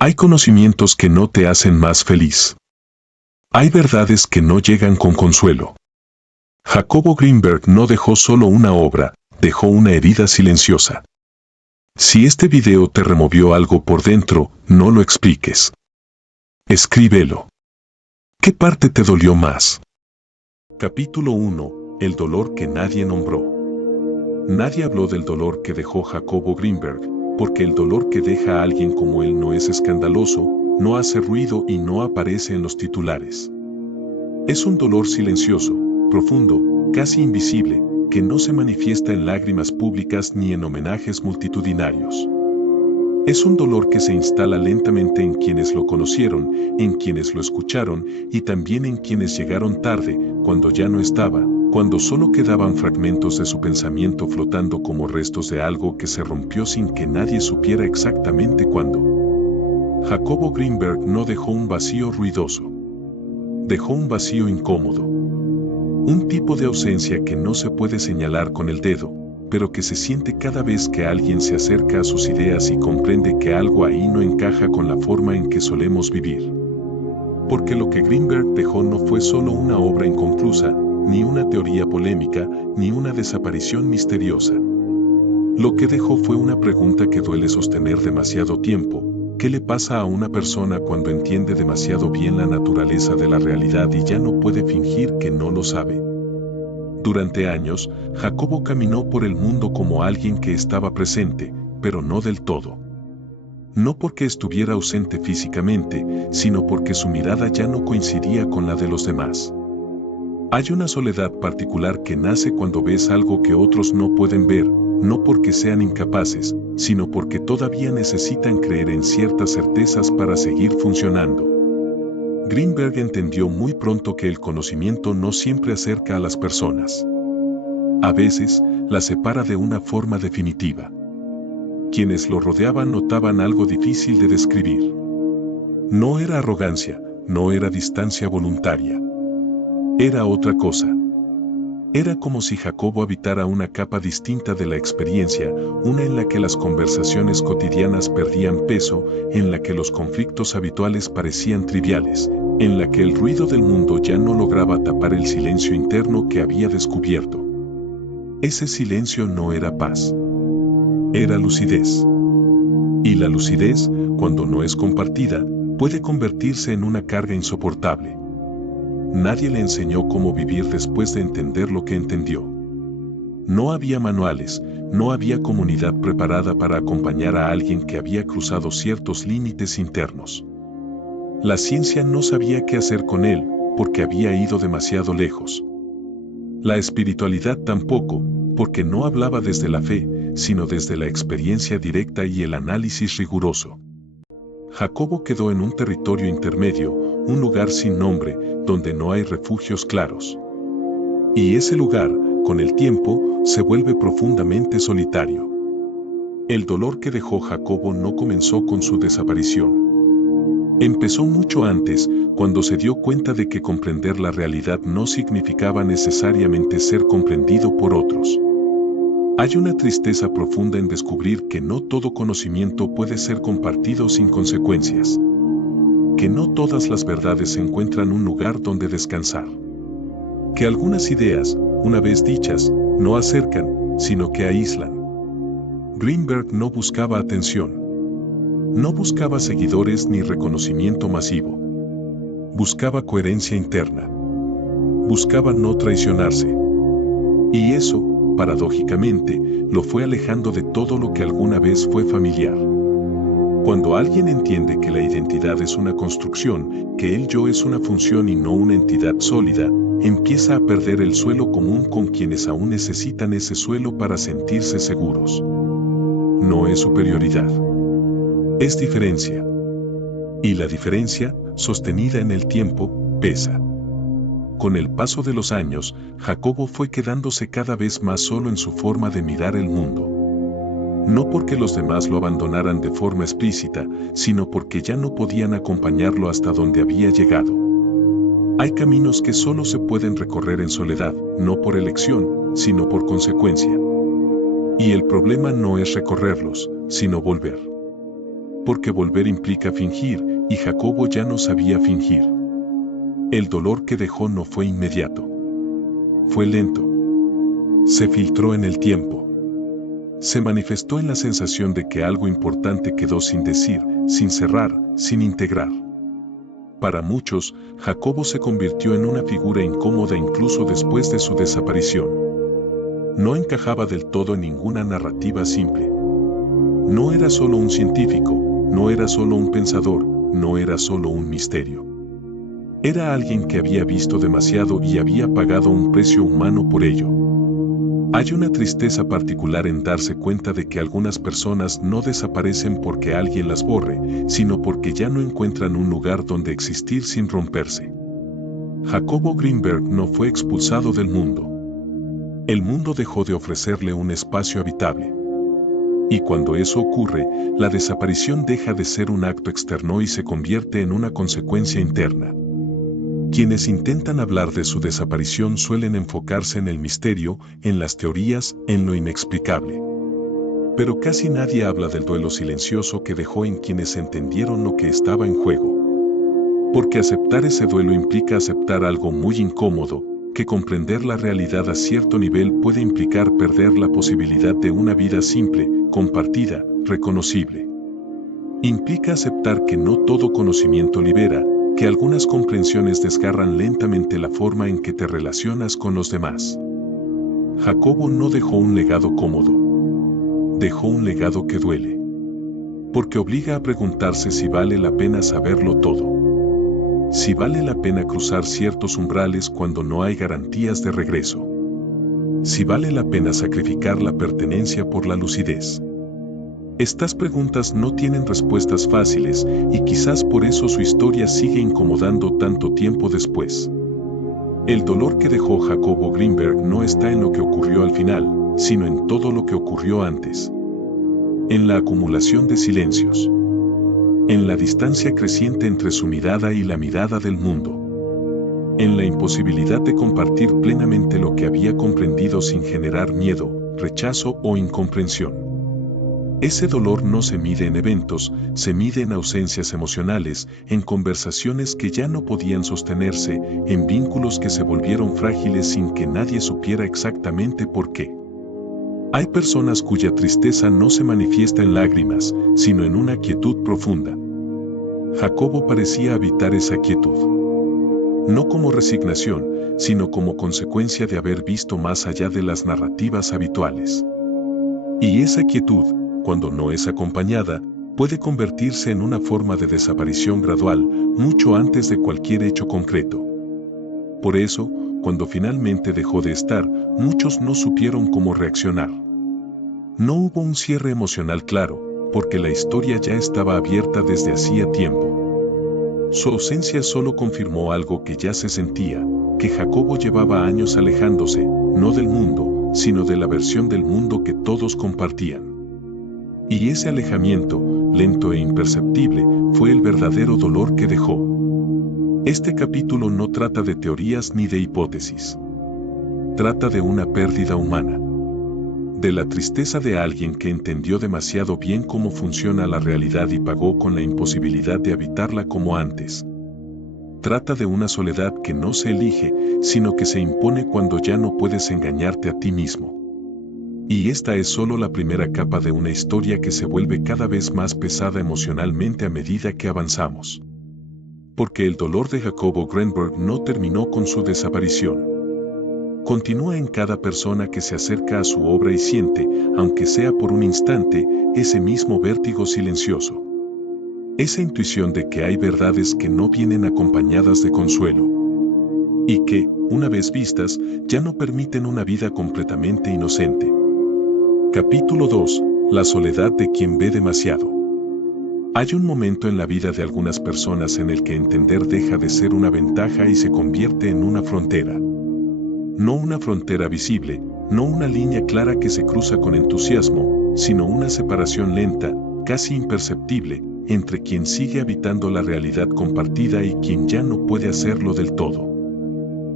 Hay conocimientos que no te hacen más feliz. Hay verdades que no llegan con consuelo. Jacobo Greenberg no dejó solo una obra, dejó una herida silenciosa. Si este video te removió algo por dentro, no lo expliques. Escríbelo. ¿Qué parte te dolió más? Capítulo 1. El dolor que nadie nombró. Nadie habló del dolor que dejó Jacobo Greenberg, porque el dolor que deja a alguien como él no es escandaloso, no hace ruido y no aparece en los titulares. Es un dolor silencioso, profundo, casi invisible, que no se manifiesta en lágrimas públicas ni en homenajes multitudinarios. Es un dolor que se instala lentamente en quienes lo conocieron, en quienes lo escucharon y también en quienes llegaron tarde, cuando ya no estaba, cuando solo quedaban fragmentos de su pensamiento flotando como restos de algo que se rompió sin que nadie supiera exactamente cuándo. Jacobo Greenberg no dejó un vacío ruidoso. Dejó un vacío incómodo. Un tipo de ausencia que no se puede señalar con el dedo, pero que se siente cada vez que alguien se acerca a sus ideas y comprende que algo ahí no encaja con la forma en que solemos vivir. Porque lo que Greenberg dejó no fue solo una obra inconclusa, ni una teoría polémica, ni una desaparición misteriosa. Lo que dejó fue una pregunta que duele sostener demasiado tiempo. ¿Qué le pasa a una persona cuando entiende demasiado bien la naturaleza de la realidad y ya no puede fingir que no lo sabe? Durante años, Jacobo caminó por el mundo como alguien que estaba presente, pero no del todo. No porque estuviera ausente físicamente, sino porque su mirada ya no coincidía con la de los demás. Hay una soledad particular que nace cuando ves algo que otros no pueden ver, no porque sean incapaces, sino porque todavía necesitan creer en ciertas certezas para seguir funcionando. Greenberg entendió muy pronto que el conocimiento no siempre acerca a las personas. A veces, las separa de una forma definitiva. Quienes lo rodeaban notaban algo difícil de describir. No era arrogancia, no era distancia voluntaria. Era otra cosa. Era como si Jacobo habitara una capa distinta de la experiencia, una en la que las conversaciones cotidianas perdían peso, en la que los conflictos habituales parecían triviales, en la que el ruido del mundo ya no lograba tapar el silencio interno que había descubierto. Ese silencio no era paz. Era lucidez. Y la lucidez, cuando no es compartida, puede convertirse en una carga insoportable. Nadie le enseñó cómo vivir después de entender lo que entendió. No había manuales, no había comunidad preparada para acompañar a alguien que había cruzado ciertos límites internos. La ciencia no sabía qué hacer con él, porque había ido demasiado lejos. La espiritualidad tampoco, porque no hablaba desde la fe, sino desde la experiencia directa y el análisis riguroso. Jacobo quedó en un territorio intermedio, un lugar sin nombre, donde no hay refugios claros. Y ese lugar, con el tiempo, se vuelve profundamente solitario. El dolor que dejó Jacobo no comenzó con su desaparición. Empezó mucho antes, cuando se dio cuenta de que comprender la realidad no significaba necesariamente ser comprendido por otros. Hay una tristeza profunda en descubrir que no todo conocimiento puede ser compartido sin consecuencias. Que no todas las verdades encuentran un lugar donde descansar. Que algunas ideas, una vez dichas, no acercan, sino que aíslan. Greenberg no buscaba atención. No buscaba seguidores ni reconocimiento masivo. Buscaba coherencia interna. Buscaba no traicionarse. Y eso, paradójicamente, lo fue alejando de todo lo que alguna vez fue familiar. Cuando alguien entiende que la identidad es una construcción, que el yo es una función y no una entidad sólida, empieza a perder el suelo común con quienes aún necesitan ese suelo para sentirse seguros. No es superioridad. Es diferencia. Y la diferencia, sostenida en el tiempo, pesa. Con el paso de los años, Jacobo fue quedándose cada vez más solo en su forma de mirar el mundo. No porque los demás lo abandonaran de forma explícita, sino porque ya no podían acompañarlo hasta donde había llegado. Hay caminos que solo se pueden recorrer en soledad, no por elección, sino por consecuencia. Y el problema no es recorrerlos, sino volver. porque volver implica fingir, y Jacobo ya no sabía fingir. El dolor que dejó no fue inmediato. Fue lento. Se filtró en el tiempo. Se manifestó en la sensación de que algo importante quedó sin decir, sin cerrar, sin integrar. Para muchos, Jacobo se convirtió en una figura incómoda incluso después de su desaparición. No encajaba del todo en ninguna narrativa simple. No era solo un científico, no era solo un pensador, no era solo un misterio. Era alguien que había visto demasiado y había pagado un precio humano por ello. Hay una tristeza particular en darse cuenta de que algunas personas no desaparecen porque alguien las borre, sino porque ya no encuentran un lugar donde existir sin romperse. Jacobo Greenberg no fue expulsado del mundo. El mundo dejó de ofrecerle un espacio habitable. Y cuando eso ocurre, la desaparición deja de ser un acto externo y se convierte en una consecuencia interna. Quienes intentan hablar de su desaparición suelen enfocarse en el misterio, en las teorías, en lo inexplicable. Pero casi nadie habla del duelo silencioso que dejó en quienes entendieron lo que estaba en juego. Porque aceptar ese duelo implica aceptar algo muy incómodo, que comprender la realidad a cierto nivel puede implicar perder la posibilidad de una vida simple, compartida, reconocible. Implica aceptar que no todo conocimiento libera, que algunas comprensiones desgarran lentamente la forma en que te relacionas con los demás. Jacobo no dejó un legado cómodo. Dejó un legado que duele. Porque obliga a preguntarse si vale la pena saberlo todo. Si vale la pena cruzar ciertos umbrales cuando no hay garantías de regreso. Si vale la pena sacrificar la pertenencia por la lucidez. Estas preguntas no tienen respuestas fáciles y quizás por eso su historia sigue incomodando tanto tiempo después. El dolor que dejó Jacobo Greenberg no está en lo que ocurrió al final, sino en todo lo que ocurrió antes. En la acumulación de silencios. En la distancia creciente entre su mirada y la mirada del mundo. En la imposibilidad de compartir plenamente lo que había comprendido sin generar miedo, rechazo o incomprensión. Ese dolor no se mide en eventos, se mide en ausencias emocionales, en conversaciones que ya no podían sostenerse, en vínculos que se volvieron frágiles sin que nadie supiera exactamente por qué. Hay personas cuya tristeza no se manifiesta en lágrimas, sino en una quietud profunda. Jacobo parecía habitar esa quietud. No como resignación, sino como consecuencia de haber visto más allá de las narrativas habituales. Y esa quietud, cuando no es acompañada, puede convertirse en una forma de desaparición gradual, mucho antes de cualquier hecho concreto. Por eso, cuando finalmente dejó de estar, muchos no supieron cómo reaccionar. No hubo un cierre emocional claro, porque la historia ya estaba abierta desde hacía tiempo. Su ausencia solo confirmó algo que ya se sentía, que Jacobo llevaba años alejándose, no del mundo, sino de la versión del mundo que todos compartían. Y ese alejamiento, lento e imperceptible, fue el verdadero dolor que dejó. Este capítulo no trata de teorías ni de hipótesis. Trata de una pérdida humana. De la tristeza de alguien que entendió demasiado bien cómo funciona la realidad y pagó con la imposibilidad de habitarla como antes. Trata de una soledad que no se elige, sino que se impone cuando ya no puedes engañarte a ti mismo. Y esta es solo la primera capa de una historia que se vuelve cada vez más pesada emocionalmente a medida que avanzamos. Porque el dolor de Jacobo Greenberg no terminó con su desaparición. Continúa en cada persona que se acerca a su obra y siente, aunque sea por un instante, ese mismo vértigo silencioso. Esa intuición de que hay verdades que no vienen acompañadas de consuelo. Y que, una vez vistas, ya no permiten una vida completamente inocente. Capítulo 2. La soledad de quien ve demasiado. Hay un momento en la vida de algunas personas en el que entender deja de ser una ventaja y se convierte en una frontera. No una frontera visible, no una línea clara que se cruza con entusiasmo, sino una separación lenta, casi imperceptible, entre quien sigue habitando la realidad compartida y quien ya no puede hacerlo del todo.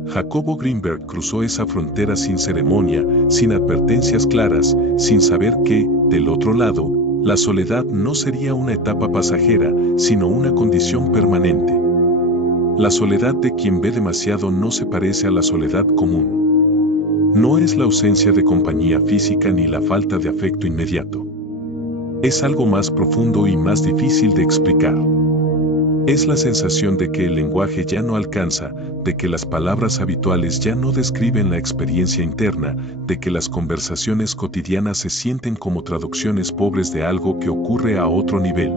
Jacobo Greenberg cruzó esa frontera sin ceremonia, sin advertencias claras, sin saber que, del otro lado, La soledad no sería una etapa pasajera, sino una condición permanente. La soledad de quien ve demasiado no se parece a la soledad común. No es la ausencia de compañía física ni la falta de afecto inmediato. Es algo más profundo y más difícil de explicar. Es la sensación de que el lenguaje ya no alcanza, de que las palabras habituales ya no describen la experiencia interna, de que las conversaciones cotidianas se sienten como traducciones pobres de algo que ocurre a otro nivel.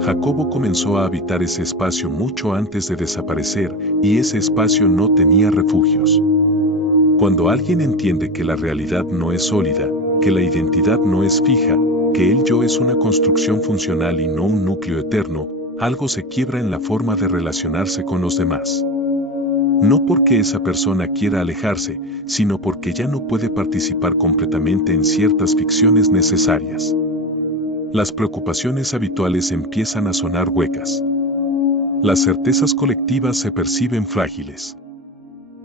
Jacobo comenzó a habitar ese espacio mucho antes de desaparecer, y ese espacio no tenía refugios. Cuando alguien entiende que la realidad no es sólida, que la identidad no es fija, que el yo es una construcción funcional y no un núcleo eterno, algo se quiebra en la forma de relacionarse con los demás. No porque esa persona quiera alejarse, sino porque ya no puede participar completamente en ciertas ficciones necesarias. Las preocupaciones habituales empiezan a sonar huecas. Las certezas colectivas se perciben frágiles.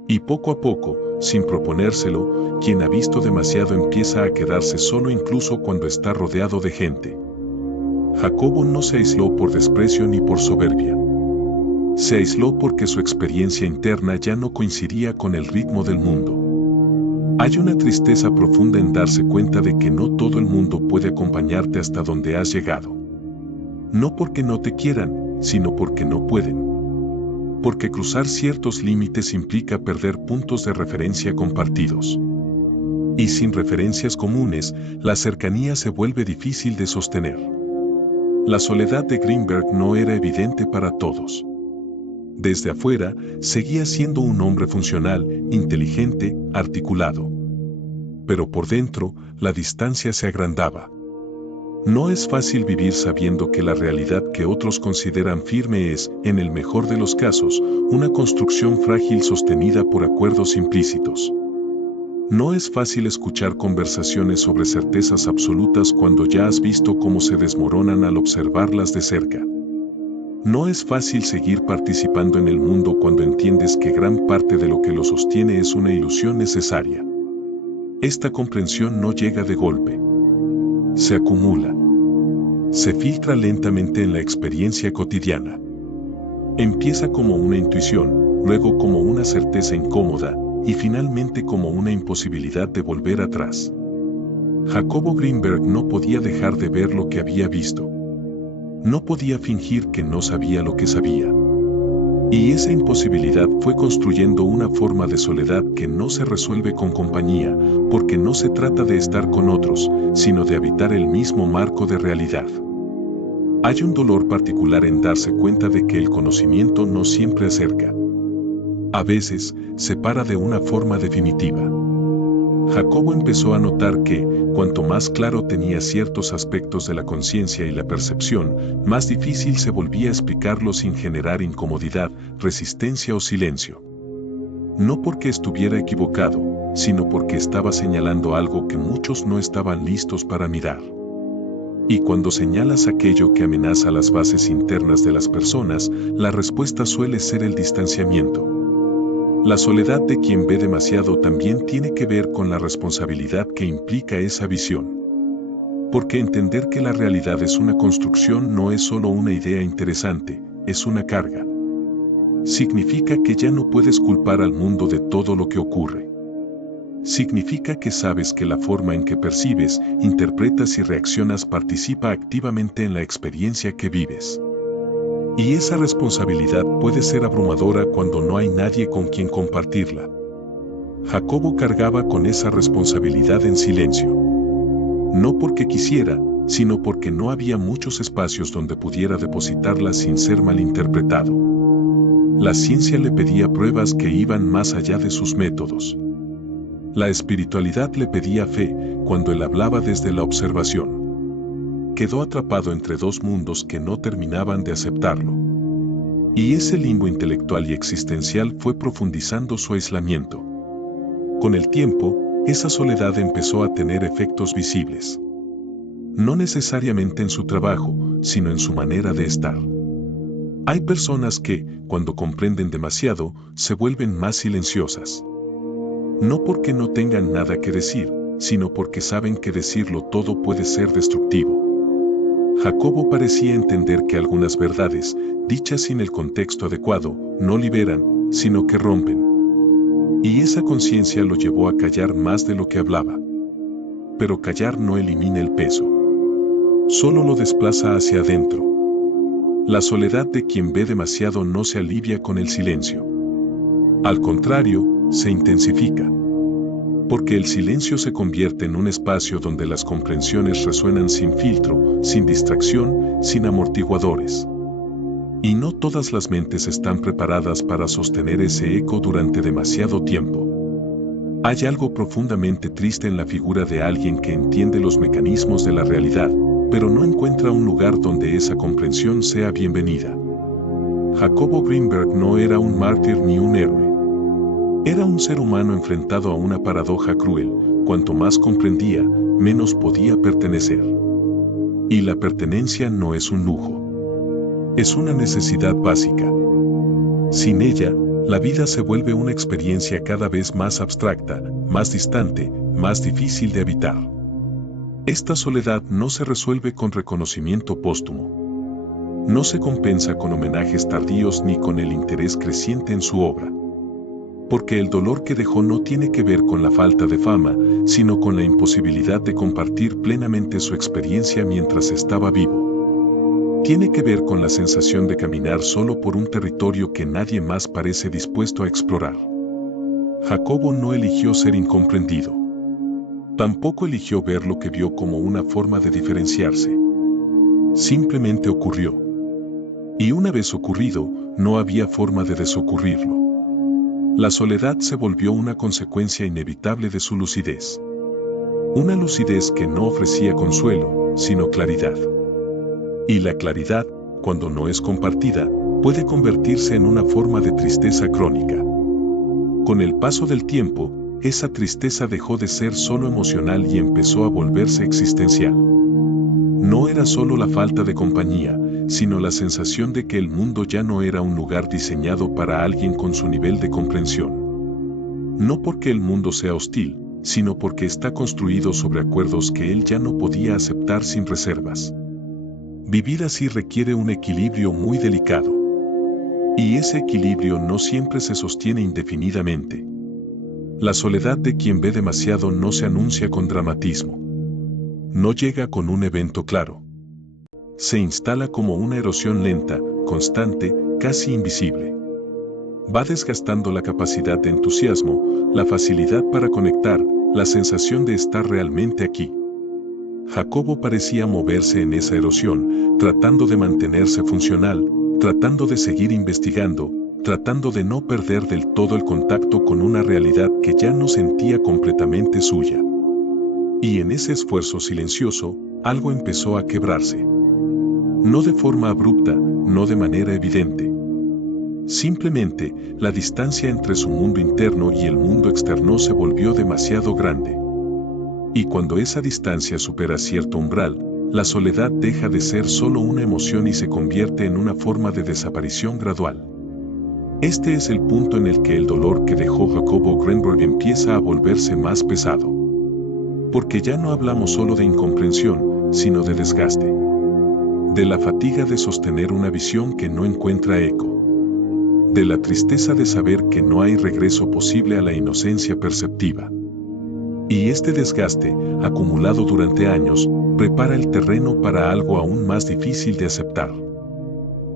Y poco a poco, sin proponérselo, quien ha visto demasiado empieza a quedarse solo incluso cuando está rodeado de gente. Jacobo no se aisló por desprecio ni por soberbia. Se aisló porque su experiencia interna ya no coincidía con el ritmo del mundo. Hay una tristeza profunda en darse cuenta de que no todo el mundo puede acompañarte hasta donde has llegado. No porque no te quieran, sino porque no pueden. Porque cruzar ciertos límites implica perder puntos de referencia compartidos. Y sin referencias comunes, la cercanía se vuelve difícil de sostener. La soledad de Greenberg no era evidente para todos. Desde afuera, seguía siendo un hombre funcional, inteligente, articulado. Pero por dentro, la distancia se agrandaba. No es fácil vivir sabiendo que la realidad que otros consideran firme es, en el mejor de los casos, una construcción frágil sostenida por acuerdos implícitos. No es fácil escuchar conversaciones sobre certezas absolutas cuando ya has visto cómo se desmoronan al observarlas de cerca. No es fácil seguir participando en el mundo cuando entiendes que gran parte de lo que lo sostiene es una ilusión necesaria. Esta comprensión no llega de golpe. Se acumula. Se filtra lentamente en la experiencia cotidiana. Empieza como una intuición, luego como una certeza incómoda, y finalmente como una imposibilidad de volver atrás. Jacobo Greenberg no podía dejar de ver lo que había visto. No podía fingir que no sabía lo que sabía. Y esa imposibilidad fue construyendo una forma de soledad que no se resuelve con compañía, porque no se trata de estar con otros, sino de habitar el mismo marco de realidad. Hay un dolor particular en darse cuenta de que el conocimiento no siempre acerca. A veces, separa de una forma definitiva. Jacobo empezó a notar que, cuanto más claro tenía ciertos aspectos de la conciencia y la percepción, más difícil se volvía a explicarlo sin generar incomodidad, resistencia o silencio. No porque estuviera equivocado, sino porque estaba señalando algo que muchos no estaban listos para mirar. Y cuando señalas aquello que amenaza las bases internas de las personas, la respuesta suele ser el distanciamiento. La soledad de quien ve demasiado también tiene que ver con la responsabilidad que implica esa visión. Porque entender que la realidad es una construcción no es solo una idea interesante, es una carga. Significa que ya no puedes culpar al mundo de todo lo que ocurre. Significa que sabes que la forma en que percibes, interpretas y reaccionas participa activamente en la experiencia que vives. Y esa responsabilidad puede ser abrumadora cuando no hay nadie con quien compartirla. Jacobo cargaba con esa responsabilidad en silencio. No porque quisiera, sino porque no había muchos espacios donde pudiera depositarla sin ser malinterpretado. La ciencia le pedía pruebas que iban más allá de sus métodos. La espiritualidad le pedía fe cuando él hablaba desde la observación. Quedó atrapado entre dos mundos que no terminaban de aceptarlo. Y ese limbo intelectual y existencial fue profundizando su aislamiento. Con el tiempo, esa soledad empezó a tener efectos visibles. No necesariamente en su trabajo, sino en su manera de estar. Hay personas que, cuando comprenden demasiado, se vuelven más silenciosas. No porque no tengan nada que decir, sino porque saben que decirlo todo puede ser destructivo. Jacobo parecía entender que algunas verdades, dichas sin el contexto adecuado, no liberan, sino que rompen. Y esa conciencia lo llevó a callar más de lo que hablaba. Pero callar no elimina el peso. Solo lo desplaza hacia adentro. La soledad de quien ve demasiado no se alivia con el silencio. Al contrario, se intensifica. Porque el silencio se convierte en un espacio donde las comprensiones resuenan sin filtro, sin distracción, sin amortiguadores. Y no todas las mentes están preparadas para sostener ese eco durante demasiado tiempo. Hay algo profundamente triste en la figura de alguien que entiende los mecanismos de la realidad, pero no encuentra un lugar donde esa comprensión sea bienvenida. Jacobo Greenberg no era un mártir ni un héroe. Era un ser humano enfrentado a una paradoja cruel: cuanto más comprendía, menos podía pertenecer. Y la pertenencia no es un lujo. Es una necesidad básica. Sin ella, la vida se vuelve una experiencia cada vez más abstracta, más distante, más difícil de habitar. Esta soledad no se resuelve con reconocimiento póstumo. No se compensa con homenajes tardíos ni con el interés creciente en su obra. Porque el dolor que dejó no tiene que ver con la falta de fama, sino con la imposibilidad de compartir plenamente su experiencia mientras estaba vivo. Tiene que ver con la sensación de caminar solo por un territorio que nadie más parece dispuesto a explorar. Jacobo no eligió ser incomprendido. Tampoco eligió ver lo que vio como una forma de diferenciarse. Simplemente ocurrió. Y una vez ocurrido, no había forma de desocurrirlo. La soledad se volvió una consecuencia inevitable de su lucidez. Una lucidez que no ofrecía consuelo, sino claridad. Y la claridad, cuando no es compartida, puede convertirse en una forma de tristeza crónica. Con el paso del tiempo, esa tristeza dejó de ser solo emocional y empezó a volverse existencial. No era solo la falta de compañía, sino la sensación de que el mundo ya no era un lugar diseñado para alguien con su nivel de comprensión. No porque el mundo sea hostil, sino porque está construido sobre acuerdos que él ya no podía aceptar sin reservas. Vivir así requiere un equilibrio muy delicado. Y ese equilibrio no siempre se sostiene indefinidamente. La soledad de quien ve demasiado no se anuncia con dramatismo. No llega con un evento claro. Se instala como una erosión lenta, constante, casi invisible. Va desgastando la capacidad de entusiasmo, la facilidad para conectar, la sensación de estar realmente aquí. Jacobo parecía moverse en esa erosión, tratando de mantenerse funcional, tratando de seguir investigando, tratando de no perder del todo el contacto con una realidad que ya no sentía completamente suya. Y en ese esfuerzo silencioso, algo empezó a quebrarse. No de forma abrupta, no de manera evidente. Simplemente, la distancia entre su mundo interno y el mundo externo se volvió demasiado grande. Y cuando esa distancia supera cierto umbral, la soledad deja de ser solo una emoción y se convierte en una forma de desaparición gradual. Este es el punto en el que el dolor que dejó Jacobo Greenberg empieza a volverse más pesado. Porque ya no hablamos solo de incomprensión, sino de desgaste. De la fatiga de sostener una visión que no encuentra eco. De la tristeza de saber que no hay regreso posible a la inocencia perceptiva. Y este desgaste, acumulado durante años, prepara el terreno para algo aún más difícil de aceptar.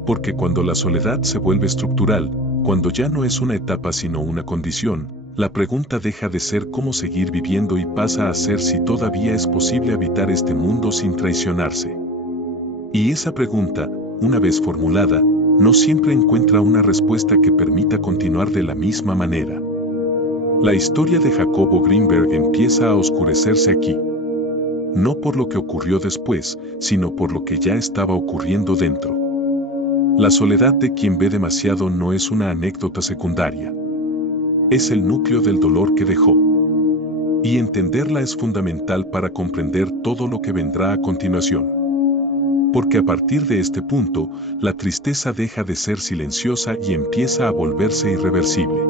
Porque cuando la soledad se vuelve estructural, cuando ya no es una etapa sino una condición, la pregunta deja de ser cómo seguir viviendo y pasa a ser si todavía es posible habitar este mundo sin traicionarse. Y esa pregunta, una vez formulada, no siempre encuentra una respuesta que permita continuar de la misma manera. La historia de Jacobo Greenberg empieza a oscurecerse aquí. No por lo que ocurrió después, sino por lo que ya estaba ocurriendo dentro. La soledad de quien ve demasiado no es una anécdota secundaria. Es el núcleo del dolor que dejó. Y entenderla es fundamental para comprender todo lo que vendrá a continuación. Porque a partir de este punto, la tristeza deja de ser silenciosa y empieza a volverse irreversible.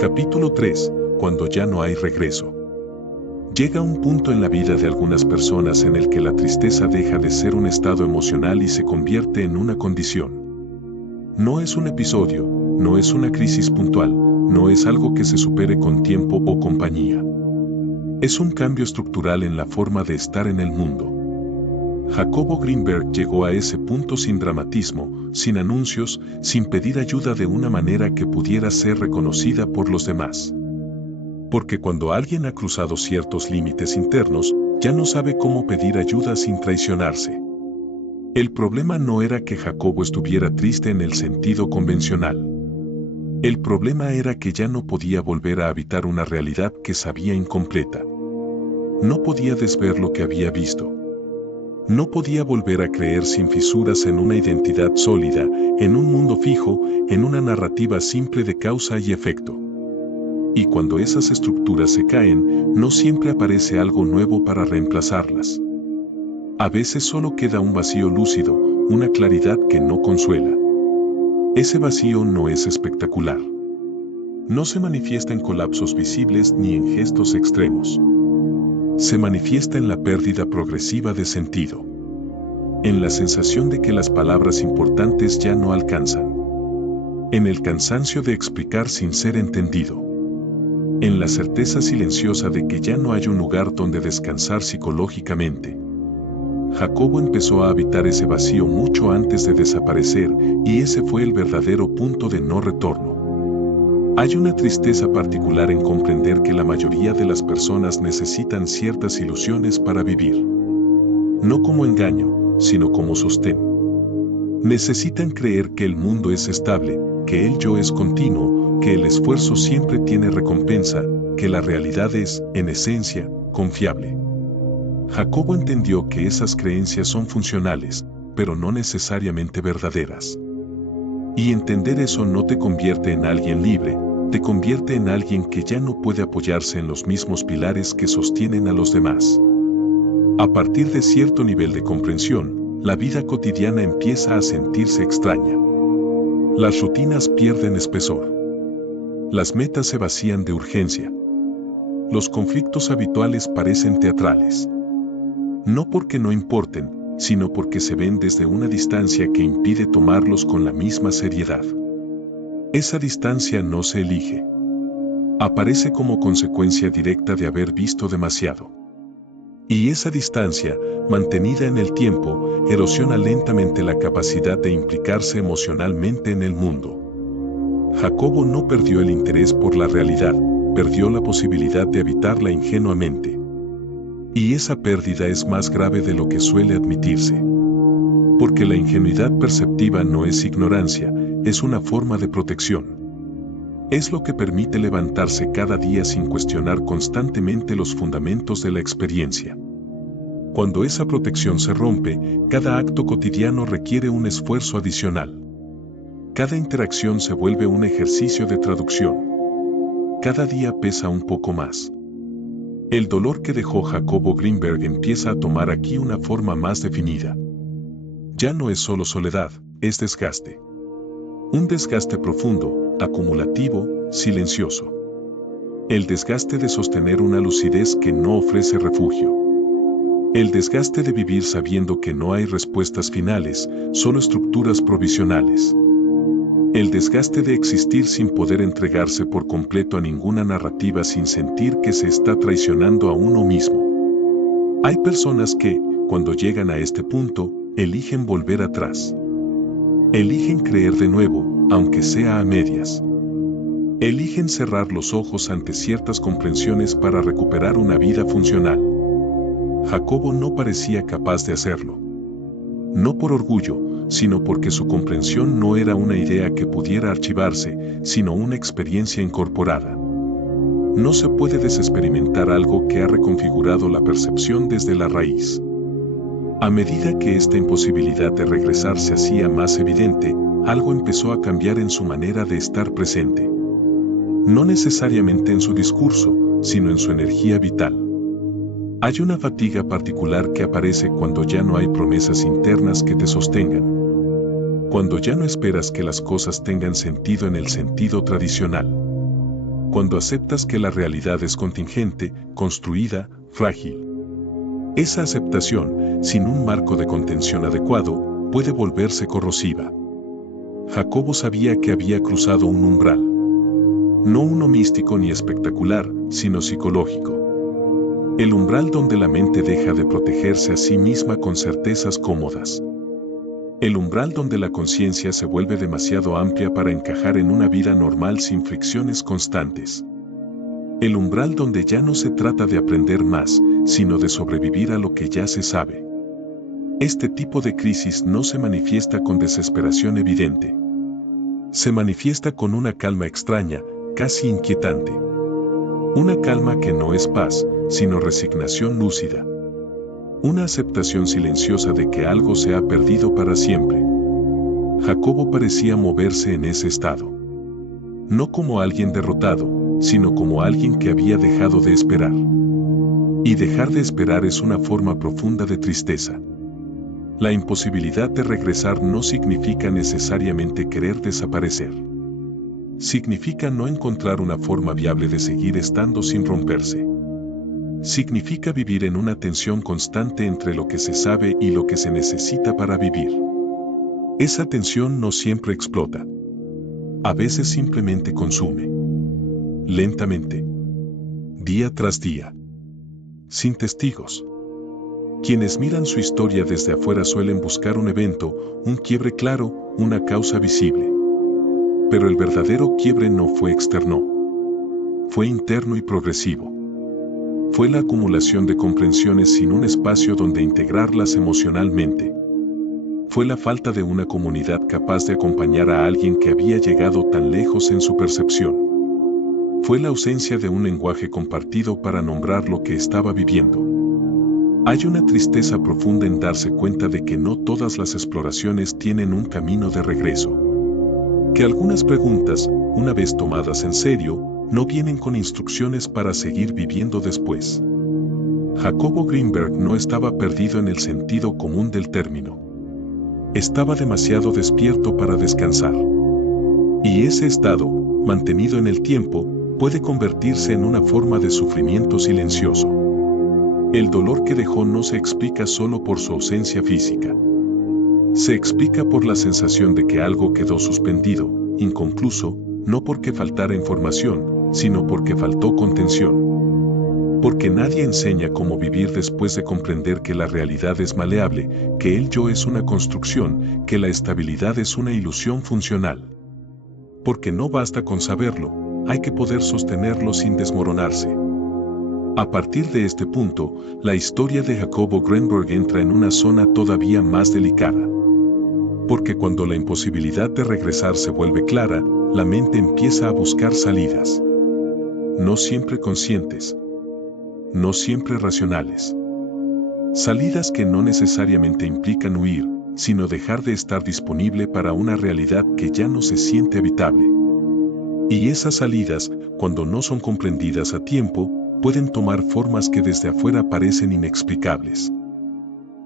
Capítulo 3. Cuando ya no hay regreso. Llega un punto en la vida de algunas personas en el que la tristeza deja de ser un estado emocional y se convierte en una condición. No es un episodio, no es una crisis puntual, no es algo que se supere con tiempo o compañía. Es un cambio estructural en la forma de estar en el mundo. Jacobo Greenberg llegó a ese punto sin dramatismo, sin anuncios, sin pedir ayuda de una manera que pudiera ser reconocida por los demás. Porque cuando alguien ha cruzado ciertos límites internos, ya no sabe cómo pedir ayuda sin traicionarse. El problema no era que Jacobo estuviera triste en el sentido convencional. El problema era que ya no podía volver a habitar una realidad que sabía incompleta. No podía desver lo que había visto. No podía volver a creer sin fisuras en una identidad sólida, en un mundo fijo, en una narrativa simple de causa y efecto. Y cuando esas estructuras se caen, no siempre aparece algo nuevo para reemplazarlas. A veces solo queda un vacío lúcido, una claridad que no consuela. Ese vacío no es espectacular. No se manifiesta en colapsos visibles ni en gestos extremos. Se manifiesta en la pérdida progresiva de sentido. En la sensación de que las palabras importantes ya no alcanzan. En el cansancio de explicar sin ser entendido. En la certeza silenciosa de que ya no hay un lugar donde descansar psicológicamente. Jacobo empezó a habitar ese vacío mucho antes de desaparecer, y ese fue el verdadero punto de no retorno. Hay una tristeza particular en comprender que la mayoría de las personas necesitan ciertas ilusiones para vivir. No como engaño, sino como sostén. Necesitan creer que el mundo es estable, que el yo es continuo, que el esfuerzo siempre tiene recompensa, que la realidad es, en esencia, confiable. Jacobo entendió que esas creencias son funcionales, pero no necesariamente verdaderas. Y entender eso no te convierte en alguien libre, te convierte en alguien que ya no puede apoyarse en los mismos pilares que sostienen a los demás. A partir de cierto nivel de comprensión, la vida cotidiana empieza a sentirse extraña. Las rutinas pierden espesor. Las metas se vacían de urgencia. Los conflictos habituales parecen teatrales. No porque no importen, sino porque se ven desde una distancia que impide tomarlos con la misma seriedad. Esa distancia no se elige. Aparece como consecuencia directa de haber visto demasiado. Y esa distancia, mantenida en el tiempo, erosiona lentamente la capacidad de implicarse emocionalmente en el mundo. Jacobo no perdió el interés por la realidad, perdió la posibilidad de habitarla ingenuamente. Y esa pérdida es más grave de lo que suele admitirse. Porque la ingenuidad perceptiva no es ignorancia, es una forma de protección. Es lo que permite levantarse cada día sin cuestionar constantemente los fundamentos de la experiencia. Cuando esa protección se rompe, cada acto cotidiano requiere un esfuerzo adicional. Cada interacción se vuelve un ejercicio de traducción. Cada día pesa un poco más. El dolor que dejó Jacobo Greenberg empieza a tomar aquí una forma más definida. Ya no es solo soledad, es desgaste. Un desgaste profundo, acumulativo, silencioso. El desgaste de sostener una lucidez que no ofrece refugio. El desgaste de vivir sabiendo que no hay respuestas finales, solo estructuras provisionales. El desgaste de existir sin poder entregarse por completo a ninguna narrativa sin sentir que se está traicionando a uno mismo. Hay personas que, cuando llegan a este punto, eligen volver atrás. Eligen creer de nuevo, aunque sea a medias. Eligen cerrar los ojos ante ciertas comprensiones para recuperar una vida funcional. Jacobo no parecía capaz de hacerlo. No por orgullo, sino porque su comprensión no era una idea que pudiera archivarse, sino una experiencia incorporada. No se puede desexperimentar algo que ha reconfigurado la percepción desde la raíz. A medida que esta imposibilidad de regresar se hacía más evidente, algo empezó a cambiar en su manera de estar presente. No necesariamente en su discurso, sino en su energía vital. Hay una fatiga particular que aparece cuando ya no hay promesas internas que te sostengan. Cuando ya no esperas que las cosas tengan sentido en el sentido tradicional. Cuando aceptas que la realidad es contingente, construida, frágil. Esa aceptación, sin un marco de contención adecuado, puede volverse corrosiva. Jacobo sabía que había cruzado un umbral. No uno místico ni espectacular, sino psicológico. El umbral donde la mente deja de protegerse a sí misma con certezas cómodas. El umbral donde la conciencia se vuelve demasiado amplia para encajar en una vida normal sin fricciones constantes. El umbral donde ya no se trata de aprender más, sino de sobrevivir a lo que ya se sabe. Este tipo de crisis no se manifiesta con desesperación evidente. Se manifiesta con una calma extraña, casi inquietante. Una calma que no es paz, sino resignación lúcida. Una aceptación silenciosa de que algo se ha perdido para siempre. Jacobo parecía moverse en ese estado. No como alguien derrotado, sino como alguien que había dejado de esperar. Y dejar de esperar es una forma profunda de tristeza. La imposibilidad de regresar no significa necesariamente querer desaparecer. Significa no encontrar una forma viable de seguir estando sin romperse. Significa vivir en una tensión constante entre lo que se sabe y lo que se necesita para vivir. Esa tensión no siempre explota. A veces simplemente consume. Lentamente. Día tras día. Sin testigos. Quienes miran su historia desde afuera suelen buscar un evento, un quiebre claro, una causa visible. Pero el verdadero quiebre no fue externo. Fue interno y progresivo. Fue la acumulación de comprensiones sin un espacio donde integrarlas emocionalmente. Fue la falta de una comunidad capaz de acompañar a alguien que había llegado tan lejos en su percepción. Fue la ausencia de un lenguaje compartido para nombrar lo que estaba viviendo. Hay una tristeza profunda en darse cuenta de que no todas las exploraciones tienen un camino de regreso. Que algunas preguntas, una vez tomadas en serio, no vienen con instrucciones para seguir viviendo después. Jacobo Greenberg no estaba perdido en el sentido común del término. Estaba demasiado despierto para descansar. Y ese estado, mantenido en el tiempo, puede convertirse en una forma de sufrimiento silencioso. El dolor que dejó no se explica solo por su ausencia física. Se explica por la sensación de que algo quedó suspendido, inconcluso, no porque faltara información, sino porque faltó contención. Porque nadie enseña cómo vivir después de comprender que la realidad es maleable, que el yo es una construcción, que la estabilidad es una ilusión funcional. Porque no basta con saberlo, hay que poder sostenerlo sin desmoronarse. A partir de este punto, la historia de Jacobo Greenberg entra en una zona todavía más delicada. Porque cuando la imposibilidad de regresar se vuelve clara, la mente empieza a buscar salidas. No siempre conscientes. No siempre racionales. Salidas que no necesariamente implican huir, sino dejar de estar disponible para una realidad que ya no se siente habitable. Y esas salidas, cuando no son comprendidas a tiempo, pueden tomar formas que desde afuera parecen inexplicables.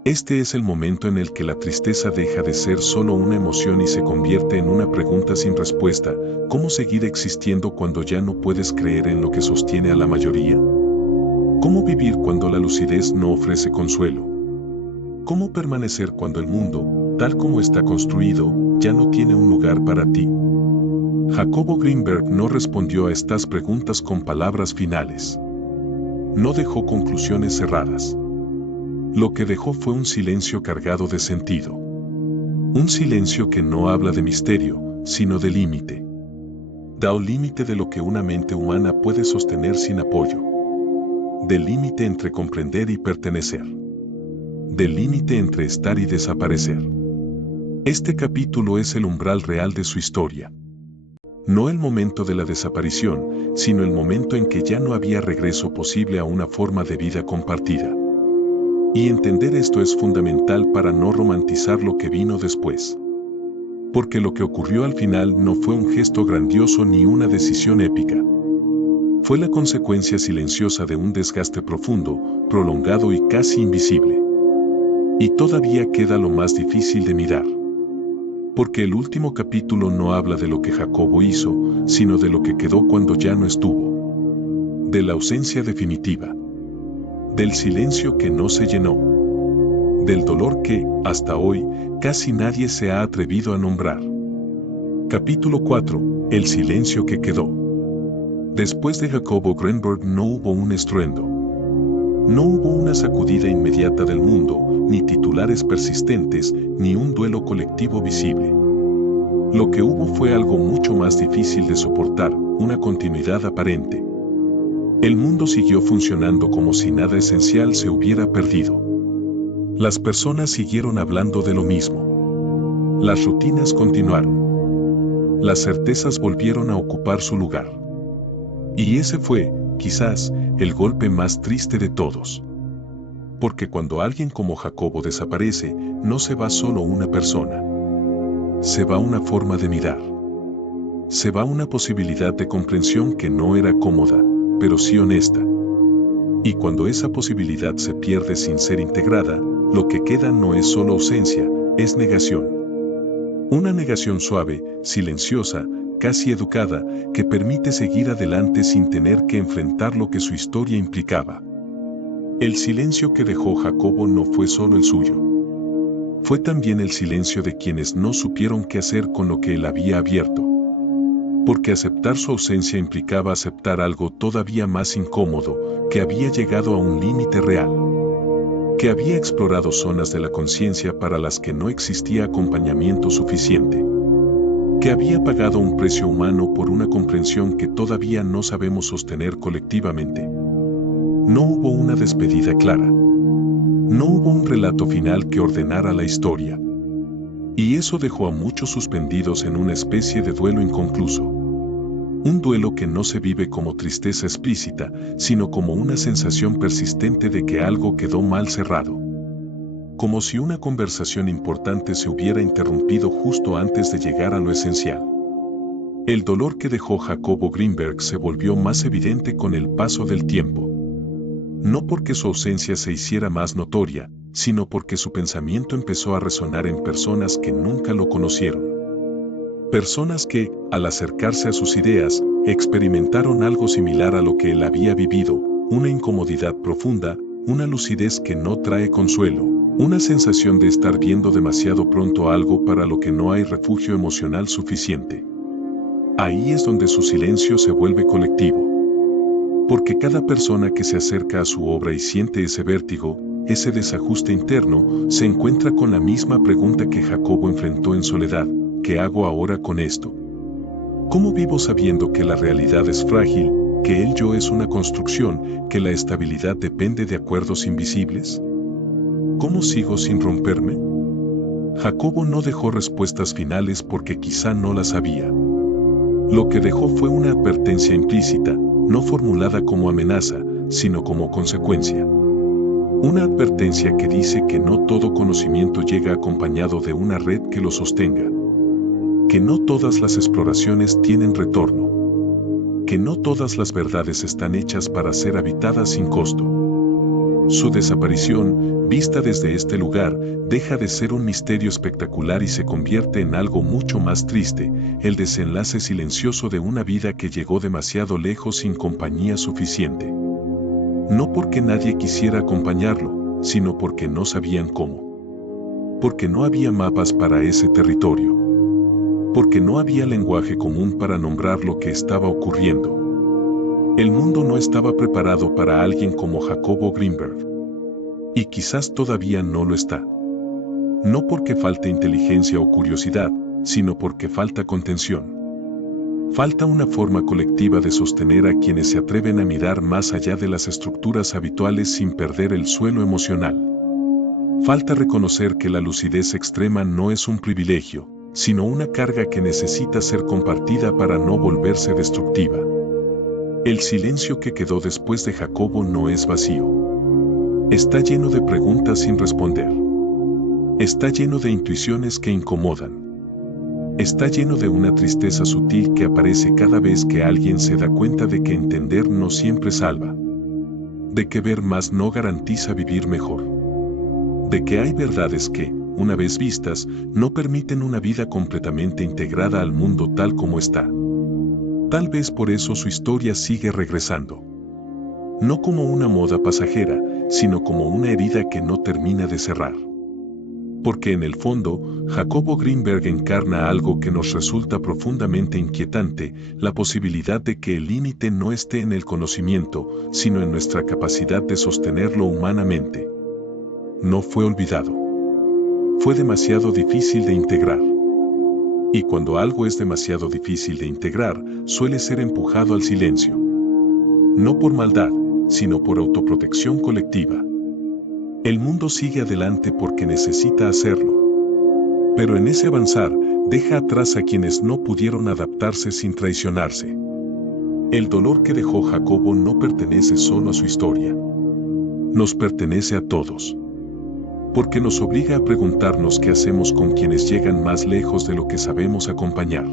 Este es el momento en el que la tristeza deja de ser solo una emoción y se convierte en una pregunta sin respuesta: ¿cómo seguir existiendo cuando ya no puedes creer en lo que sostiene a la mayoría? ¿Cómo vivir cuando la lucidez no ofrece consuelo? ¿Cómo permanecer cuando el mundo, tal como está construido, ya no tiene un lugar para ti? Jacobo Greenberg no respondió a estas preguntas con palabras finales. No dejó conclusiones cerradas. Lo que dejó fue un silencio cargado de sentido. Un silencio que no habla de misterio, sino de límite. Da un límite de lo que una mente humana puede sostener sin apoyo. Del límite entre comprender y pertenecer. Del límite entre estar y desaparecer. Este capítulo es el umbral real de su historia. No el momento de la desaparición, sino el momento en que ya no había regreso posible a una forma de vida compartida. Y entender esto es fundamental para no romantizar lo que vino después. Porque lo que ocurrió al final no fue un gesto grandioso ni una decisión épica. Fue la consecuencia silenciosa de un desgaste profundo, prolongado y casi invisible. Y todavía queda lo más difícil de mirar. Porque el último capítulo no habla de lo que Jacobo hizo, sino de lo que quedó cuando ya no estuvo. De la ausencia definitiva. del silencio que no se llenó, del dolor que, hasta hoy, casi nadie se ha atrevido a nombrar. Capítulo 4. El silencio que quedó. Después de Jacobo Greenberg no hubo un estruendo. No hubo una sacudida inmediata del mundo, ni titulares persistentes, ni un duelo colectivo visible. Lo que hubo fue algo mucho más difícil de soportar, una continuidad aparente. El mundo siguió funcionando como si nada esencial se hubiera perdido. Las personas siguieron hablando de lo mismo. Las rutinas continuaron. Las certezas volvieron a ocupar su lugar. Y ese fue, quizás, el golpe más triste de todos. Porque cuando alguien como Jacobo desaparece, no se va solo una persona. Se va una forma de mirar. Se va una posibilidad de comprensión que no era cómoda, pero sí honesta. Y cuando esa posibilidad se pierde sin ser integrada, lo que queda no es solo ausencia, es negación. Una negación suave, silenciosa, casi educada, que permite seguir adelante sin tener que enfrentar lo que su historia implicaba. El silencio que dejó Jacobo no fue solo el suyo. Fue también el silencio de quienes no supieron qué hacer con lo que él había abierto. Porque aceptar su ausencia implicaba aceptar algo todavía más incómodo, que había llegado a un límite real. Que había explorado zonas de la conciencia para las que no existía acompañamiento suficiente. Que había pagado un precio humano por una comprensión que todavía no sabemos sostener colectivamente. No hubo una despedida clara. No hubo un relato final que ordenara la historia. Y eso dejó a muchos suspendidos en una especie de duelo inconcluso. Un duelo que no se vive como tristeza explícita, sino como una sensación persistente de que algo quedó mal cerrado. Como si una conversación importante se hubiera interrumpido justo antes de llegar a lo esencial. El dolor que dejó Jacobo Greenberg se volvió más evidente con el paso del tiempo. No porque su ausencia se hiciera más notoria, sino porque su pensamiento empezó a resonar en personas que nunca lo conocieron. Personas que, al acercarse a sus ideas, experimentaron algo similar a lo que él había vivido, una incomodidad profunda, una lucidez que no trae consuelo, una sensación de estar viendo demasiado pronto algo para lo que no hay refugio emocional suficiente. Ahí es donde su silencio se vuelve colectivo. Porque cada persona que se acerca a su obra y siente ese vértigo, ese desajuste interno, se encuentra con la misma pregunta que Jacobo enfrentó en soledad: ¿qué hago ahora con esto? ¿Cómo vivo sabiendo que la realidad es frágil, que el yo es una construcción, que la estabilidad depende de acuerdos invisibles? ¿Cómo sigo sin romperme? Jacobo no dejó respuestas finales porque quizá no las había. Lo que dejó fue una advertencia implícita, no formulada como amenaza, sino como consecuencia. Una advertencia que dice que no todo conocimiento llega acompañado de una red que lo sostenga. Que no todas las exploraciones tienen retorno. Que no todas las verdades están hechas para ser habitadas sin costo. Su desaparición, vista desde este lugar, deja de ser un misterio espectacular y se convierte en algo mucho más triste, el desenlace silencioso de una vida que llegó demasiado lejos sin compañía suficiente. No porque nadie quisiera acompañarlo, sino porque no sabían cómo. Porque no había mapas para ese territorio. Porque no había lenguaje común para nombrar lo que estaba ocurriendo. El mundo no estaba preparado para alguien como Jacobo Greenberg. Y quizás todavía no lo está. No porque falte inteligencia o curiosidad, sino porque falta contención. Falta una forma colectiva de sostener a quienes se atreven a mirar más allá de las estructuras habituales sin perder el suelo emocional. Falta reconocer que la lucidez extrema no es un privilegio, sino una carga que necesita ser compartida para no volverse destructiva. El silencio que quedó después de Jacobo no es vacío. Está lleno de preguntas sin responder. Está lleno de intuiciones que incomodan. Está lleno de una tristeza sutil que aparece cada vez que alguien se da cuenta de que entender no siempre salva. De que ver más no garantiza vivir mejor. De que hay verdades que, una vez vistas, no permiten una vida completamente integrada al mundo tal como está. Tal vez por eso su historia sigue regresando. No como una moda pasajera, sino como una herida que no termina de cerrar. Porque en el fondo, Jacobo Greenberg encarna algo que nos resulta profundamente inquietante, la posibilidad de que el límite no esté en el conocimiento, sino en nuestra capacidad de sostenerlo humanamente. No fue olvidado. Fue demasiado difícil de integrar. Y cuando algo es demasiado difícil de integrar, suele ser empujado al silencio. No por maldad, sino por autoprotección colectiva. El mundo sigue adelante porque necesita hacerlo. Pero en ese avanzar, deja atrás a quienes no pudieron adaptarse sin traicionarse. El dolor que dejó Jacobo no pertenece solo a su historia. Nos pertenece a todos. Porque nos obliga a preguntarnos qué hacemos con quienes llegan más lejos de lo que sabemos acompañar.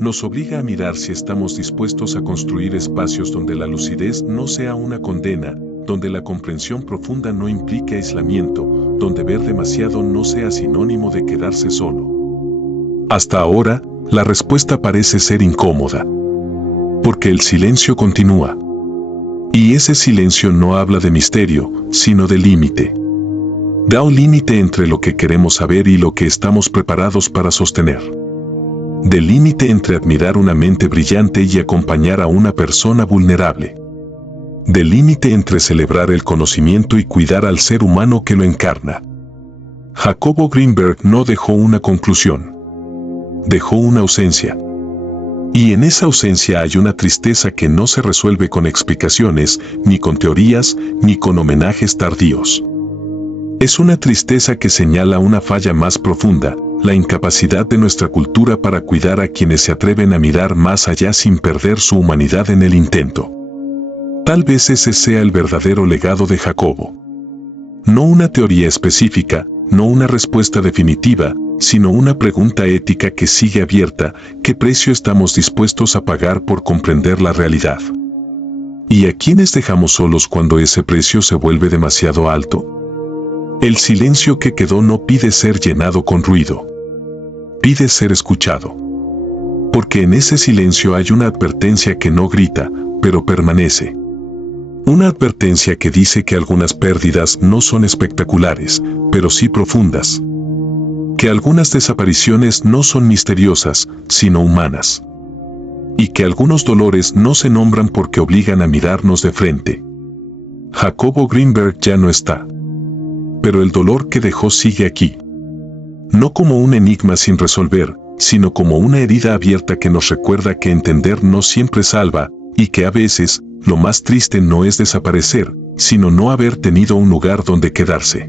Nos obliga a mirar si estamos dispuestos a construir espacios donde la lucidez no sea una condena, donde la comprensión profunda no implique aislamiento, donde ver demasiado no sea sinónimo de quedarse solo. Hasta ahora, la respuesta parece ser incómoda. Porque el silencio continúa. Y ese silencio no habla de misterio, sino de límite. Da un límite entre lo que queremos saber y lo que estamos preparados para sostener. Del límite entre admirar una mente brillante y acompañar a una persona vulnerable. Del límite entre celebrar el conocimiento y cuidar al ser humano que lo encarna. Jacobo Greenberg no dejó una conclusión. Dejó una ausencia. Y en esa ausencia hay una tristeza que no se resuelve con explicaciones, ni con teorías, ni con homenajes tardíos. Es una tristeza que señala una falla más profunda, la incapacidad de nuestra cultura para cuidar a quienes se atreven a mirar más allá sin perder su humanidad en el intento. Tal vez ese sea el verdadero legado de Jacobo. No una teoría específica, no una respuesta definitiva, sino una pregunta ética que sigue abierta: ¿qué precio estamos dispuestos a pagar por comprender la realidad? ¿Y a quiénes dejamos solos cuando ese precio se vuelve demasiado alto? El silencio que quedó no pide ser llenado con ruido. Pide ser escuchado. Porque en ese silencio hay una advertencia que no grita, pero permanece. Una advertencia que dice que algunas pérdidas no son espectaculares, pero sí profundas. Que algunas desapariciones no son misteriosas, sino humanas. Y que algunos dolores no se nombran porque obligan a mirarnos de frente. Jacobo Greenberg ya no está. Pero el dolor que dejó sigue aquí. No como un enigma sin resolver, sino como una herida abierta que nos recuerda que entender no siempre salva, y que a veces, lo más triste no es desaparecer, sino no haber tenido un lugar donde quedarse.